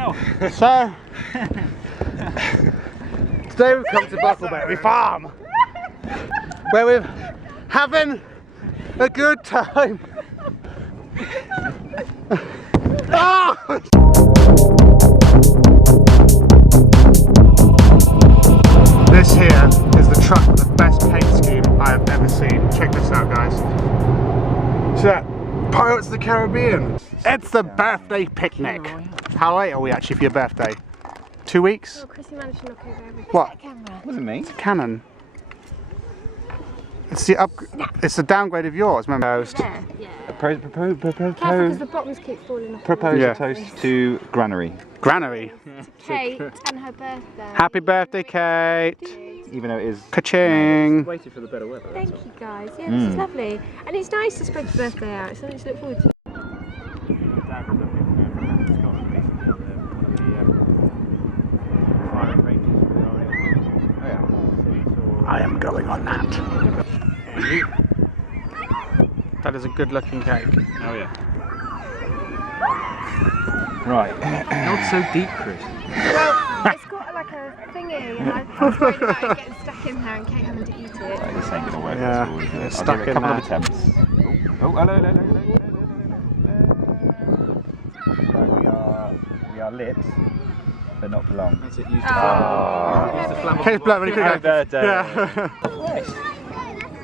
So, today we've come to Buckleberry Farm, where we're having a good time. Oh! This here is the truck with the best paint scheme I have ever seen. Check this out, guys. See that? Pirates of the Caribbean. It's the birthday picnic. How late are we actually for your birthday? 2 weeks? Oh, Chrissy managed to knock over everything. What? What does it mean? It's a Canon. It's the It's the downgrade of yours. Remember? There, yeah. Careful because the bottoms keep falling off. Propose Yeah. a toast to Granary. Granary. Kate and her birthday. Happy birthday, Kate. Even though it is... Ka-ching. Waited for the better weather. Thank you guys. Yeah, this is lovely. And it's nice to spread your birthday out. It's something to look forward to. I am going on that. That is a good looking cake. Oh yeah. Right. Not so deep, Chris. Well, it's got like a thingy, and I was worried about it getting stuck in there and Kate having to eat it. Right, this ain't gonna work. Yeah, at all, is it? it's I'll stuck give it a in couple there. of attempts. Oh, hello. We are lit, but not for long. That's it. Use Oh. the flammable. Kate's blood really Happy quick. birthday. Yeah.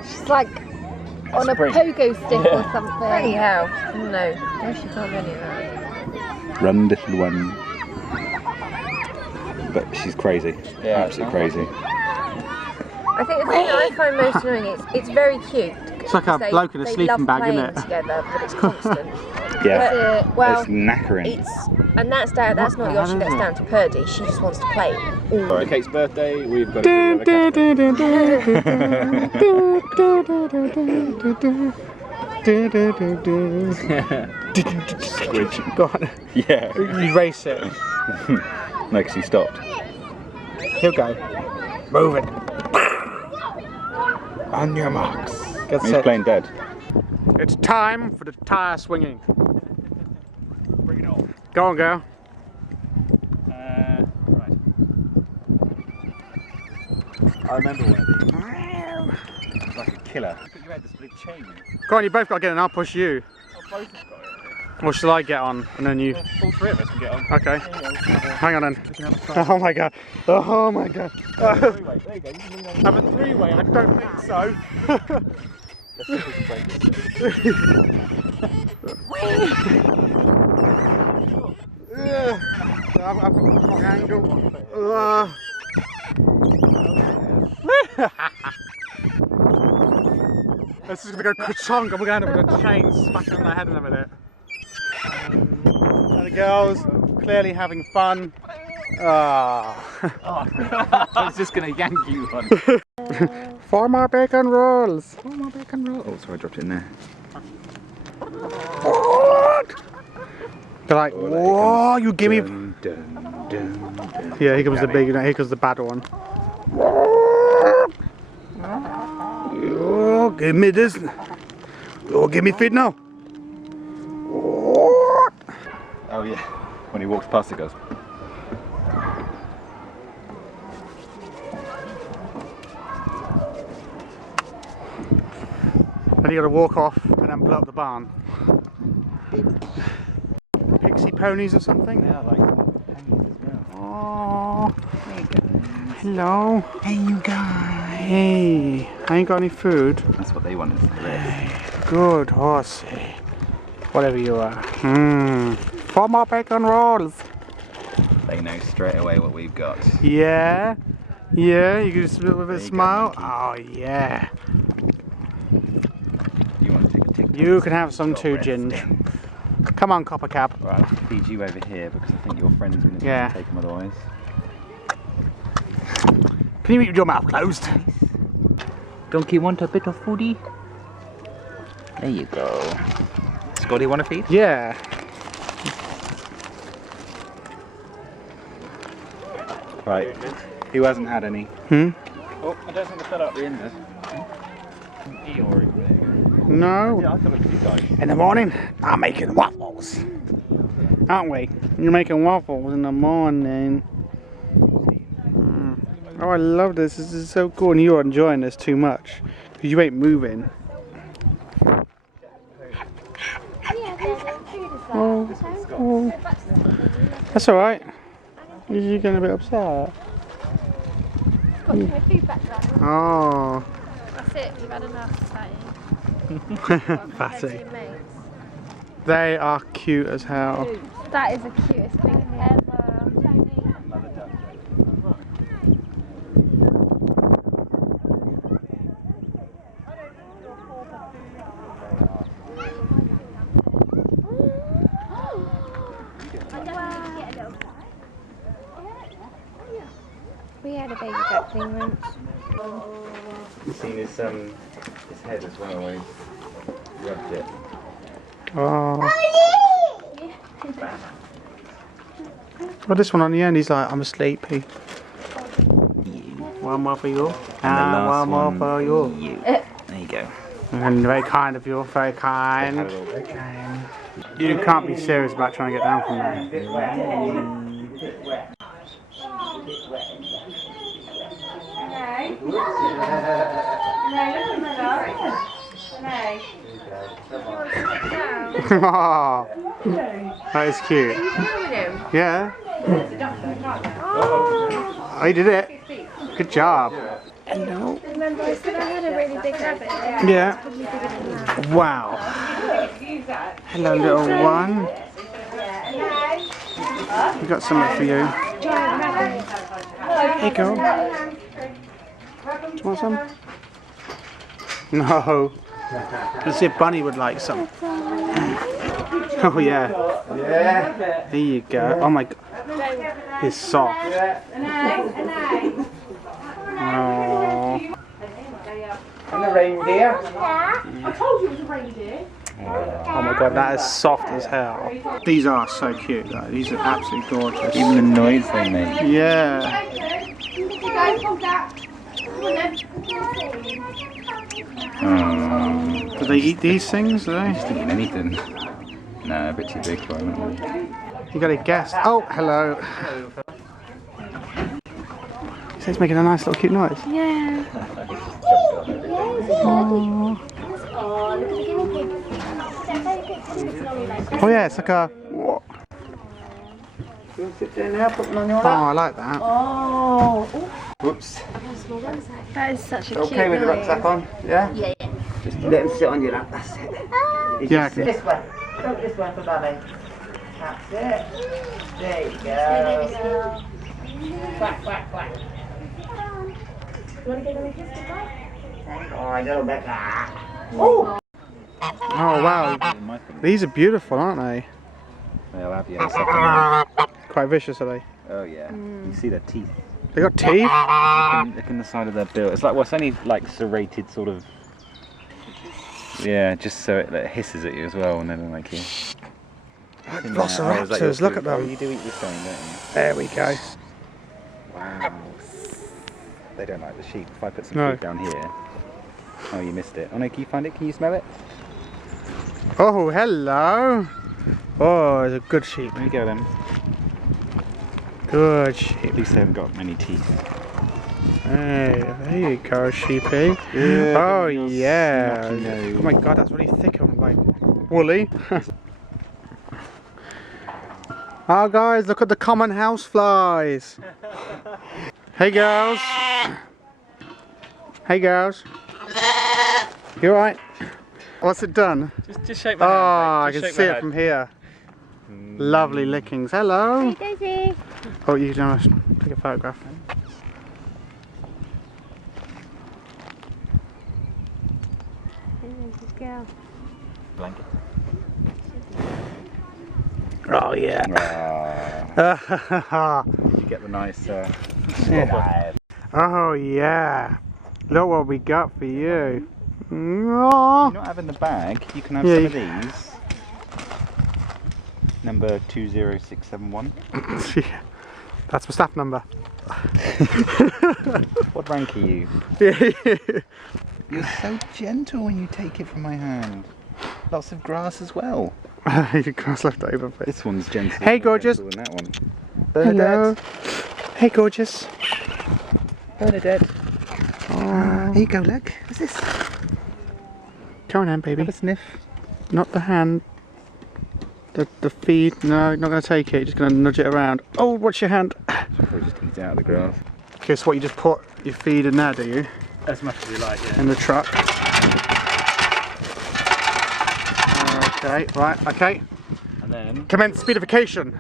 She's like on a Spring. pogo stick or something. Bloody hell. No, no, she can't do any of that. Run, little one. But she's crazy. Yeah, absolutely crazy. I think the thing that I find most annoying is it's very cute. It's like a bloke in a sleeping bag, isn't it? Together, but it's constant. Yeah. Well, It's knackering. that's not Yoshi, that's down to Purdy. She just wants to play. For Kate's birthday, we've got Dun, a dun, video dun, of Squidge. Go on. Yeah. Erase it. No, because he stopped. He'll go. Move it. On your marks. Get He's set. playing dead. It's time for the tire swinging. Bring it on. Go on, girl. Right. I remember one of these. It's like a killer. I think you had this big chain. Go on, you both got to get in, I'll push you. Oh, both have got it. Or shall I get on and then you... All three of us can get on. Okay. Hang on then. Oh my god. Oh my god. Three-way. There you go. You can lean on. Have a three-way? I don't think so. Let's see if we can break this. I've got the wrong angle. This is going to go ka-chonk and we're going to end up with a chain smacking on their head in a minute. And the girls clearly having fun. I was just going to yank you on. 4 more bacon rolls. Oh, my bacon roll. Oh, sorry, I dropped it in there. What? They're like, whoa, you give me... Dun, dun, dun, dun. Yeah, here comes the big, here comes the bad one. Oh, give me this. Oh, give me feet now. Oh, yeah. When he walks past, it goes. Then you got to walk off and then blow up the barn. Pixie ponies or something? Yeah, I like pennies as well. Oh, hello. Hey, you guys. Hey, I ain't got any food. That's what they want, is this. Good horsey. Whatever you are. 4 more bacon rolls. They know straight away what we've got. Yeah. Yeah, you can just with a There you go, smile. Monkey. Oh, yeah. You want to take a tick? You can have some Got too, rest Ginge. in. Come on, Copper Cab. Right, I'll have to feed you over here because I think your friend's going to Yeah. take them otherwise. Can you eat with your mouth closed? Donkey want a bit of foodie? There you go. Scotty want a feed? Yeah. Right. Who hasn't had any? Hmm? Oh, I don't think I fell out the end there. No. Yeah, I thought it was you guys. In the morning, I'm making waffles. Aren't we? You're making waffles in the morning. Oh, I love this. This is so cool, and you're enjoying this too much because you ain't moving. Oh. That's all right. You're getting a bit upset. Oh. That's it, you've had enough, Fatty. They are cute as hell. That is the cutest thing ever. We had a baby duckling once. You've seen his head as well, where he's rubbed it. Oh. Well, this one on the end, he's like, I'm sleepy. One more for you. And one more for you. There you go. And very kind of you, very kind. You can't be serious about trying to get down from there. Oh, that is cute. Yeah. Oh, you did it. Good job. Hello. Remember I said I had a really big rabbit? Yeah. Wow. Hello, little one. We got something for you. Giant rabbit. Hey, girl. Do you want some? No. Let's see if Bunny would like some. Oh yeah. There you go. Oh my god. It's soft. Oh. And the reindeer. Oh my god, that is soft as hell. These are so cute though. These are absolutely gorgeous. Even the noise they make. Yeah. Do they eat these things? Do they? Just eating anything. No, a bit too big for them. You got a guest. Oh, hello. He's making a nice little cute noise. Yeah. Oh yeah, it's like a. Oh, I like that. Whoops. That is such a cute Okay with the noise. rucksack on? Yeah? Yeah. Just let him sit on your lap, that's it. Yeah. This way. Go this way for Bobby. That's it. There you go. Quack, quack, quack. You want to give him a kiss goodbye? Oh, a little bit that. Oh! Oh wow. These are beautiful, aren't they? They'll have you in a second. Quite vicious, are they? Oh yeah. You see their teeth. They got teeth? Look in the side of their bill. It's like, well, it's only like serrated sort of. Yeah, just so it hisses at you as well, and then like you. Velociraptors, look at them. You do eat the same, don't you? There we go. Wow. They don't like the sheep. If I put some No. food down here. Oh, you missed it. Oh no, can you find it? Can you smell it? Oh, hello. Oh, it's a good sheep. There you go then. Good sheep. At least they haven't got many teeth. Hey, there you go, sheepy. Yeah, Oh your yeah. snotty nose. Oh my god, that's really thick and like woolly. Oh guys, look at the common house flies. Hey girls. Hey girls. You alright? What's it done? Just shake my Oh, hand. I can see it from here. Lovely lickings. Hello. Daisy. Oh, you can take a photograph. Girl. Blanket. Oh yeah. Did you get the nice Yeah. Oh yeah. Look what we got for you. Aww. You're not having the bag, you can have Yeah, some of these. Number 20671. Yeah. That's my staff number. What rank are you? You're so gentle when you take it from my hand. Lots of grass as well. Your grass left over. This one's gentle. Hey, gorgeous. Than that one. Hello. Hey, gorgeous. Bernadette. Oh, here you go, look. What's this? Come on, hand, baby. Have a sniff. Not the hand. The feed. No, not going to take it. Just going to nudge it around. Oh, watch your hand. Probably just eat it out of the grass. Okay, so what, you just put your feed in there, do you? As much as you like, yeah. In the truck. Okay, right, okay. And then Commence speedification.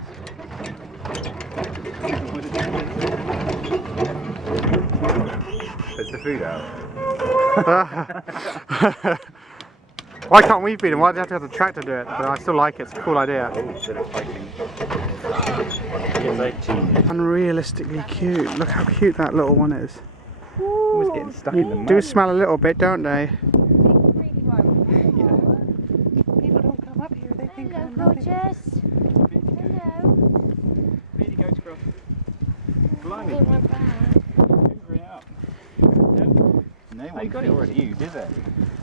Is the food out? Why can't we feed him? Why do you have to have the tractor do it? But I still like it, it's a cool idea. Instead of fighting. Unrealistically cute. Look how cute that little one is. Almost getting stuck in the They mud. do smell a little bit, don't they? Really won't. People don't come up here, they think Hello, gorgeous. Hello. really go to cross. Blimey. They went back. Hoover it up. No you one got it already you, did they?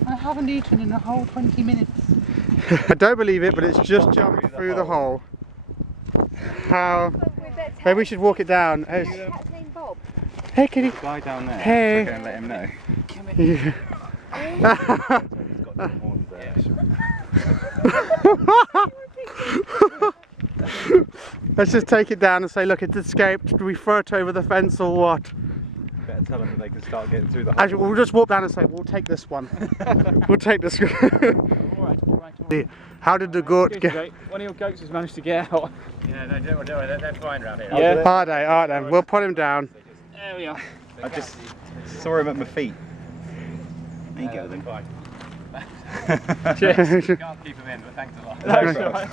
I haven't eaten in a whole 20 minutes. I don't believe it, but it's just jumped through the hole. How? Maybe we should walk it down. Hey, Cat's name Bob. hey kitty. Guy down there. Hey. Go and let him know. Yeah. He's got the horns there. Let's just take it down and say, look, it's escaped. Do we throw it over the fence or what? Better tell them that they can start getting through the hole. Actually, we'll just walk down and say, we'll take this one. We'll take this one. Alright, alright. How did the goat get? One of your goats has managed to get out. Yeah, no, don't worry, they're flying around here. Yeah. Are they? Alright then, we'll put him down. There we are. I just saw him at my feet. There you go then. Fine. Cheers. Can't keep them in, but thanks a lot. That's alright.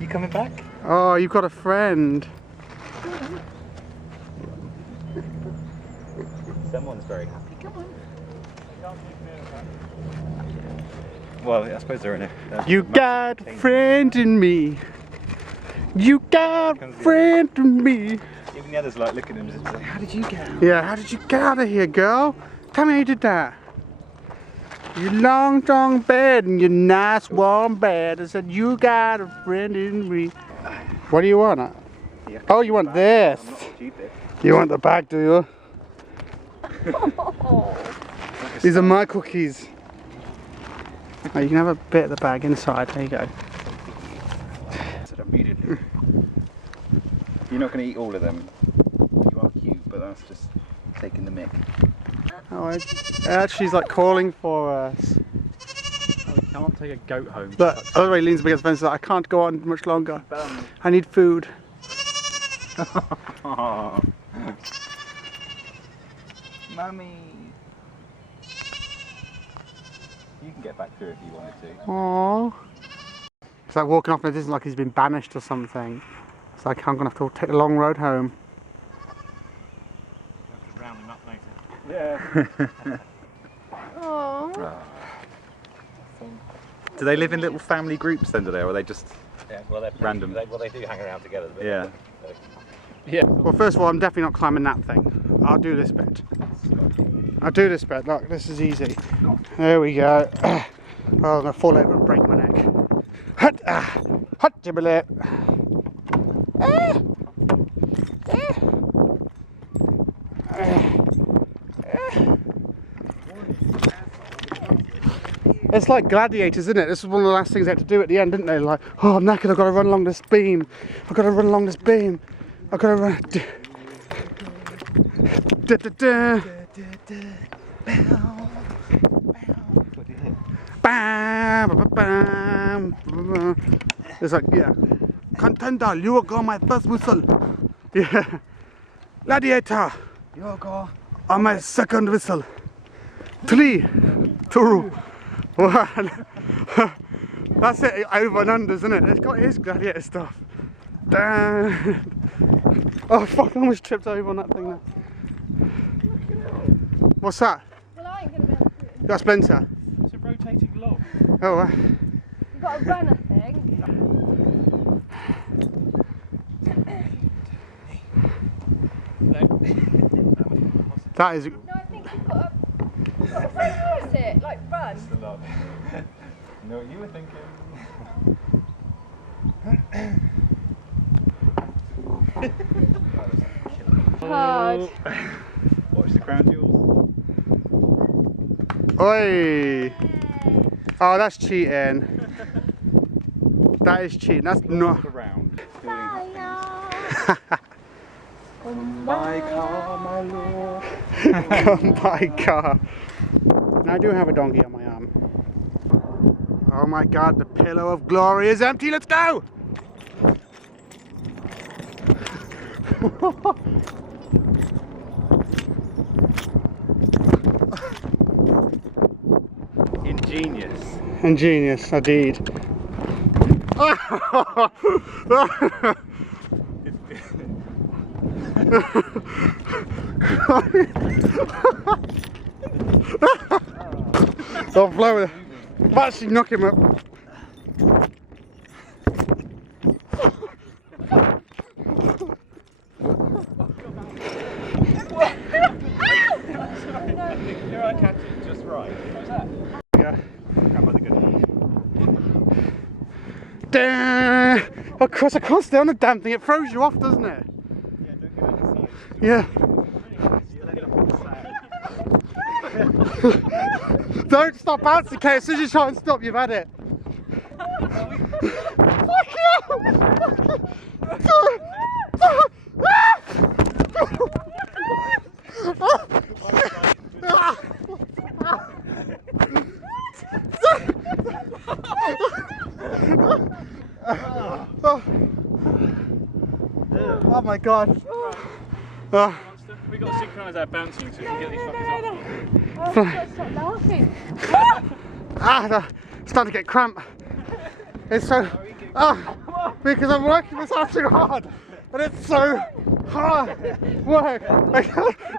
You coming back? Oh, you've got a friend. Someone's very happy. Come on. Well, I suppose they're in a. You got a friend in me. You got a friend in me. Even the others like looking at him and just like, how did you get out? Yeah, how did you get out of here, girl? Tell me how you did that. Your long, strong bed and your nice, warm bed. I said, you got a friend in me. What do you want? Yeah. Oh, you want this? I'm not stupid. You want the bag, do you? These are my cookies. Oh, you can have a bit of the bag inside. There you go. Said immediately. You're not going to eat all of them. You are cute, but that's just taking the mick. Oh, she's like calling for us. Oh, we can't take a goat home. But other way leans against the fence. Like, I can't go on much longer. I need food. Mummy. You can get back through if you wanted to. Aww. It's like walking off in a distance like he's been banished or something. It's like I'm gonna have to take the long road home. Have to round him up later. Yeah. Aww. Do they live in little family groups then, do they? Or are they just Yeah, well, they're random? Well, they do hang around together. But Yeah. Yeah. Well, first of all, I'm definitely not climbing that thing. I'll do this bit. I'll do this bit. Look, this is easy. There we go. Oh, I'm gonna fall over and break my neck. Hut, hut, jibbly. It's like gladiators, isn't it? This was one of the last things they had to do at the end, didn't they? Like, oh, I'm knackered, I've got to run along this beam. I've got to run along this beam. I've got to run. Da, da, da. Bam, ba, ba, bam, ba, ba. It's like, yeah. Contender, you go my first whistle. Yeah. Gladiator, on my second whistle. 3, 2, 1. That's it, over and under, isn't it? It's got his gladiator stuff. Damn. Oh fuck, I almost tripped over on that thing there. What's that? Well, I ain't gonna be able to do it. You got a splinter? It's a rotating log. Oh, You've got to run, I think. that is. No, I think you've got to run towards it, like run. You know what you were thinking? Hard. Watch the crown jewels. Oi! Oh, that's cheating. That is cheating. That's not. Around. My car, my lord. Come by car. Now I do have a donkey on my arm. Oh my god, the pillow of glory is empty. Let's go! Ingenious. Ingenious, indeed. I'll blow it. I'm actually knocking him up. Here I catch it just right. What's that? Yeah. Grab by the good one. Of course, I can't stay on the damn thing. It throws you off, doesn't it? Yeah, don't get on the side. Yeah. Don't stop bouncing, Kate. As soon as you try and stop, you've had it. Fuck Oh my god. We've got to synchronise our bouncing so we can get these fuckers off. Oh, I've got to stop laughing. It's starting to get cramp. It's so because I'm working this out too hard, and it's so hard work.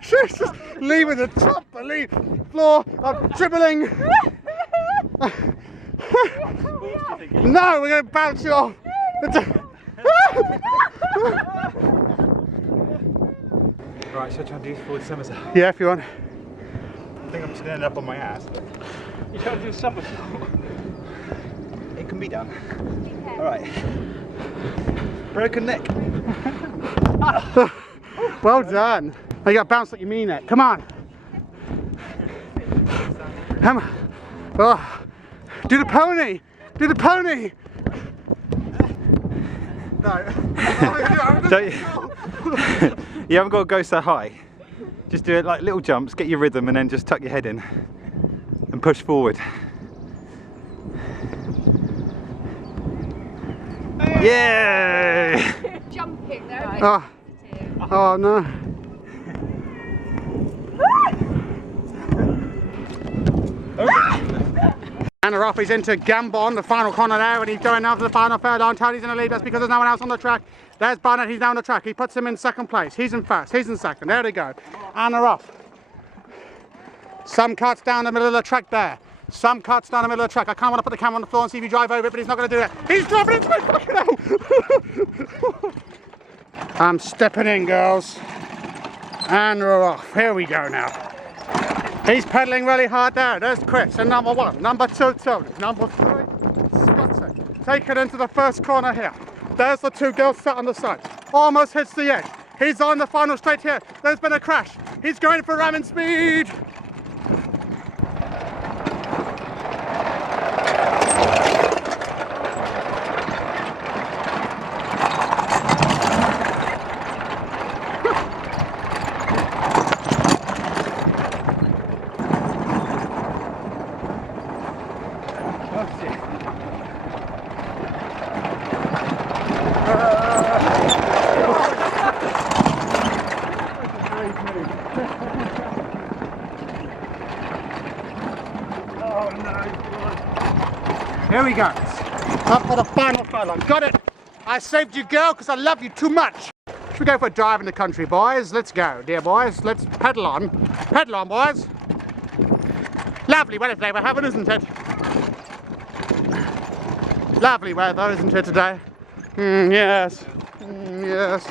She's just leaving the top, I leave floor. I'm dribbling. No, we're going to bounce you off. Right, should I try and do forward somersault? Yeah, if you want. I think I'm just going to end up on my ass. You try to do a somersault. It can be done. Alright. Broken neck. Well done. Now you got to bounce like you mean it. Come on. Come on. Oh. Do the pony. Do the pony. No. Don't you? You haven't got to go so high. Just do it like little jumps, get your rhythm, and then just tuck your head in and push forward. Yay! Jumping there. Oh. Oh no. Anna off, he's into Gambon, the final corner there, and he's going now to the final third line. Tony's in the lead, that's because there's no one else on the track. There's Barnett, he's now on the track. He puts him in second place. He's in first, he's in second. There they go. Anna off. Some cuts down the middle of the track there. Some cuts down the middle of the track. I can't want to put the camera on the floor and see if you drive over it, but he's not going to do it. He's driving into it! Fucking hell! I'm stepping in, girls. And we're off. Here we go now. He's pedaling really hard there. There's Chris in number 1. Number 2, Tony. Number 3, Scotty. Take it into the first corner here. There's the 2 girls sat on the side. Almost hits the edge. He's on the final straight here. There's been a crash. He's going for ramming speed. Here we go. Up for the final furlong. Got it. I saved you, girl, because I love you too much. Should we go for a drive in the country, boys? Let's go, dear boys. Let's pedal on. Pedal on, boys. Lovely weather today we're having, isn't it? Lovely weather, isn't it, today? Yes. Yes.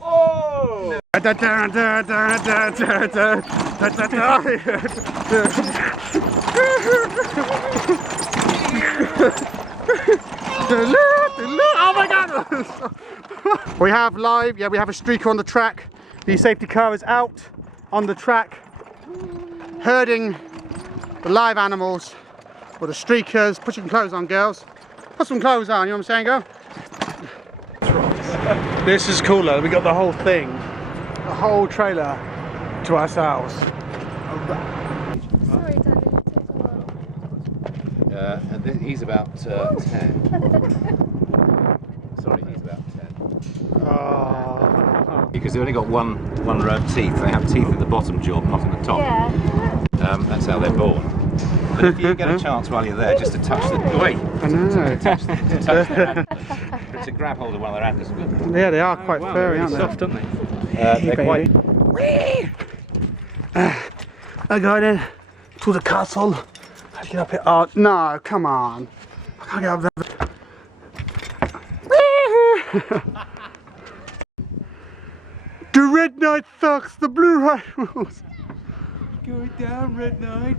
Oh! Oh my god! We have live, yeah, we have a streaker on the track. The safety car is out on the track, herding the live animals, or the streakers. Put some clothes on, girls. Put some clothes on, you know what I'm saying, girl? This is cooler. We got the whole thing, the whole trailer to ourselves. Sorry, Daddy, it took a while. He's about 10. Sorry, he's about 10. Oh. Because they've only got one row of teeth. They have teeth in the bottom jaw, not in the top. Yeah. That's how they're born. But if you get a chance while you're there, just to touch the I know. to grab hold of one of their antlers. Yeah, they are quite furry, aren't they? Soft, aren't they? They're quite. I got in to the castle. Let's get up here. Oh no, come on. I can't get up there. The Red Knight sucks, the Blue Rifles. Going down, Red Knight.